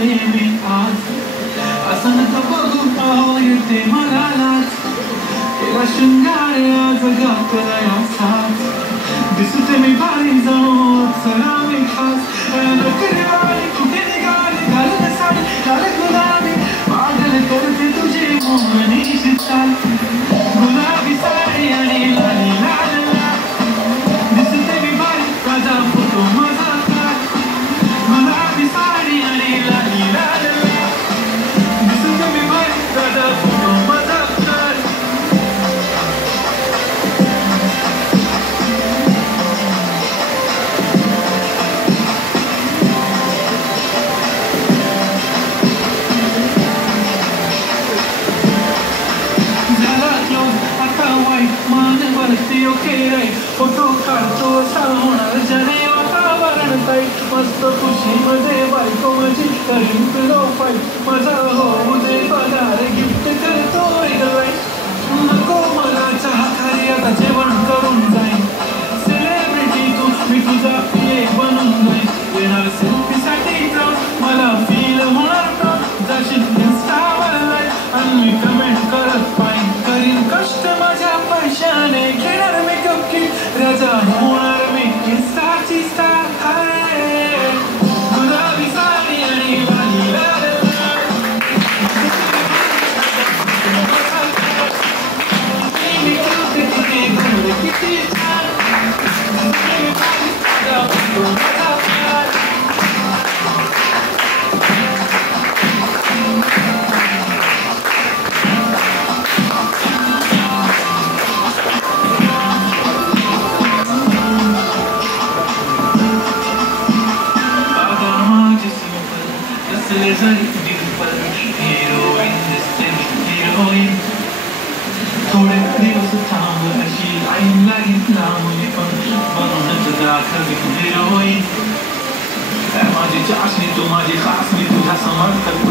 झाले मी आज असं नका बघू पाहू येते मला लाज केला शृंगार आज गातला या साथ दिसते मी भारी जाऊन सरा मी खास नोकरी वाली कुठे निघाली घालून साडी घालत गुलाबी पागल करते तुझे मोहनीची चाल गुलाबी साडी आणि लाली लाल लाल दिसते मी भारी माझा फोटो माझा काढ गुलाबी साडी आणि लाली लाल लाल दिसते मी भारी माझा फोटो माझा काढ फोटो काढतो असा होणार जने वातावरण ताई मस्त खुशीमध्ये बायको माझी करीन पिलो पाय माझा हो दे पगार गिफ्ट करतो गवाई नको मला चहा खाली आता जेवण करून जाईन सेलिब्रिटी तू मी तुझा पिये बनून जाईन येणार सेल्फीसाठी जाऊन मला फील होणार का जाशील इन्स्टावर लाईक आणि मी कमेंट करत पाहिन करीन कष्ट माझ्या पैशाने घेणार मेकअप किट राजा होणार मी इन्स्टाची स्टार आहे गुलाबी साडी आणि लाली लाल किती छान थोडे दिवस थांब अशी आईन लागितला मुली पण बनवून तुझा खरी हिरोईन माझी चाचणी तू माझी खास मी तुझ्या समर्थक